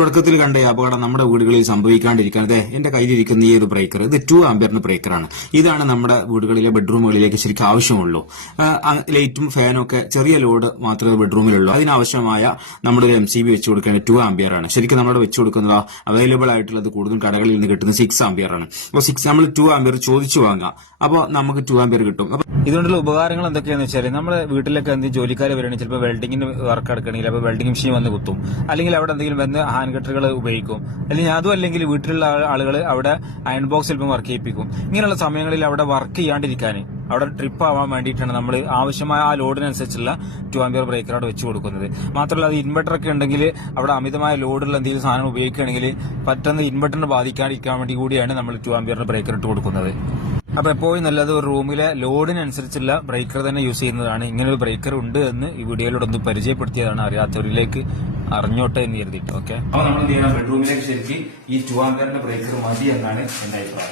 തുടക്കത്തിൽ കണ്ട ഈ അപകടം നമ്മുടെ വീടുകളിൽ സംഭവിക്കാണ്ടിരിക്കാൻ എന്റെ കയ്യിലിരിക്കുന്ന ഈ ഒരു ബ്രേക്കർ ഇത് 2 ആംപിയറിന്റെ ബ്രേക്കറാണ്. ഇതാണ് നമ്മുടെ വീടുകളിലെ ബെഡ്റൂമുകളിലേക്ക് ശരിക്കും ആവശ്യമുള്ളൂ. ലൈറ്റും ഫാനും ഒക്കെ ചെറിയ ലോഡ് മാത്രമേ ബെഡ്റൂമിലുള്ളൂ. അതിനാവശ്യമായ നമ്മുടെ ഒരു MCB വെച്ച് കൊടുക്കേണ്ടത് 2 ആംപിയർ ആണ്. ശരിക്കും നമ്മുടെ വെച്ച് കൊടുക്കുന്ന അവൈലബിൾ ആയിട്ടുള്ളത് കൂടുതൽ കടകളിൽ നിന്ന് കിട്ടുന്ന 6 ആംപിയർ ആണ്. അപ്പോൾ നമ്മൾ 2 ആംപിയർ ചോദിച്ചു വാങ്ങാം. അപ്പോൾ നമുക്ക് 2 ആംപിയർ കിട്ടും. അപ്പൊ ഇതുകൊണ്ടുള്ള ഉപകാരങ്ങൾ എന്തൊക്കെയാണെന്ന് വെച്ചാൽ നമ്മുടെ വീട്ടിലൊക്കെ എന്തെങ്കിലും ജോലിക്കാർ വരികയാണെങ്കിൽ ചിലപ്പോൾ വെൽഡിങ്ങിന് വർക്ക് എടുക്കണമെങ്കിൽ അപ്പോൾ വെൽഡിംഗ് മെഷീൻ വന്ന് കുത്തും, അല്ലെങ്കിൽ അവിടെ എന്തെങ്കിലും വന്ന് ഹാൻഡ് കട്ടറുകൾ ഉപയോഗിക്കും, അല്ലെങ്കിൽ അതും അല്ലെങ്കിൽ വീട്ടിലുള്ള ആളുകൾ അവിടെ അയൺ ബോക്സ് ചിലപ്പോൾ വർക്ക് ചെയ്യിപ്പിക്കും. ഇങ്ങനെയുള്ള സമയങ്ങളിൽ അവിടെ വർക്ക് ചെയ്യാണ്ടിരിക്കാൻ, അവിടെ ട്രിപ്പ് ആവാൻ വേണ്ടിയിട്ടാണ് നമ്മൾ ആവശ്യമായ ആ ലോഡിനനുസരിച്ചുള്ള 2 ആംപിയർ ബ്രേക്കർ അവിടെ വെച്ച് കൊടുക്കുന്നത്. മാത്രമല്ല അത് ഇൻവെർട്ടർ ഒക്കെ ഉണ്ടെങ്കിൽ അവിടെ അമിതമായ ലോഡുള്ള എന്തെങ്കിലും സാധനം ഉപയോഗിക്കുകയാണെങ്കിൽ പെട്ടെന്ന് ഇൻവെർട്ടറിനെ ബാധിക്കാതിരിക്കാൻ വേണ്ടി കൂടിയാണ് നമ്മൾ 2 ആംപിയറിന്റെ ബ്രേക്കർ ഇട്ട് കൊടുക്കുന്നത്. അപ്പൊ എപ്പോഴും നല്ലത് ഒരു റൂമിലെ ലോഡിനനുസരിച്ചുള്ള ബ്രേക്കർ തന്നെ യൂസ് ചെയ്യുന്നതാണ്. ഇങ്ങനെ ഒരു ബ്രേക്കർ ഉണ്ട് എന്ന് ഈ വീഡിയോയിലൂടെ ഒന്ന് പരിചയപ്പെടുത്തിയതാണ്, അറിയാത്തവരിലേക്ക് അറിഞ്ഞോട്ടെ എന്ന് കരുതിയിട്ട്. ഓക്കെ, അപ്പൊ നമ്മൾ എന്ത് ചെയ്യണം, ബെഡ്റൂമിലേക്ക് ശരിക്കും ഈ 2 ആംപിയറിന്റെ ബ്രേക്കർ മതി എന്നാണ് എന്റെ അഭിപ്രായം.